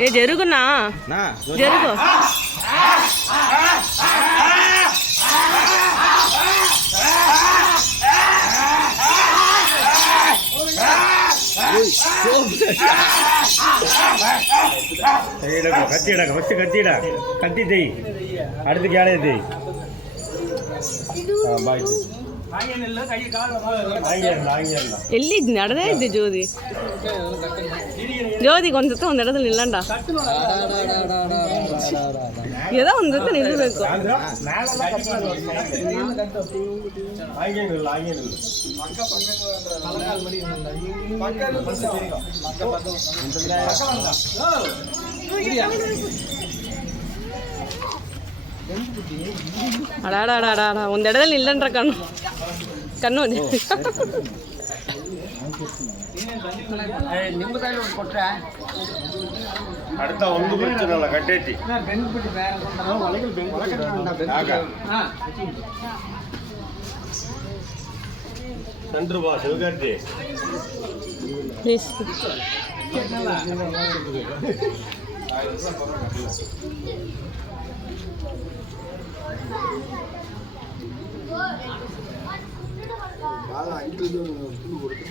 ఏ జరుగునా జరుగు கத்திடா ஃபஸ்ட்டு கத்திடா கத்தி தெய் அடுத்து கேளைய தெய் ಬಾಯ್ ಎಲ್ಲಿ ನಡೆದೇ ಇದ್ದೆ ಜ್ಯೋತಿ ಜ್ಯೋತಿಗೆ ಒಂದು ಜೊತೆ ಒಂದು ಎಡದಲ್ಲಿ ನಿಲ್ಲಂಡ ಏದೋ ಒಂದು ಜೊತೆ ನಿಲ್ಲಬೇಕು ಅಡಾಡಾಡಾಡ ಒಂದು ಎಡದಲ್ಲಿ ನಿಲ್ಲಂಡ್ರ ಕಣ್ಣು ಕಣ್ಣು அடுத்த ஒன்று பிரச்சனை இல்லை கட்டேத்தி சந்திரபா சிவகார்த்தி బాగా ఇంట్లో కొడుతున్నాను ఓడతా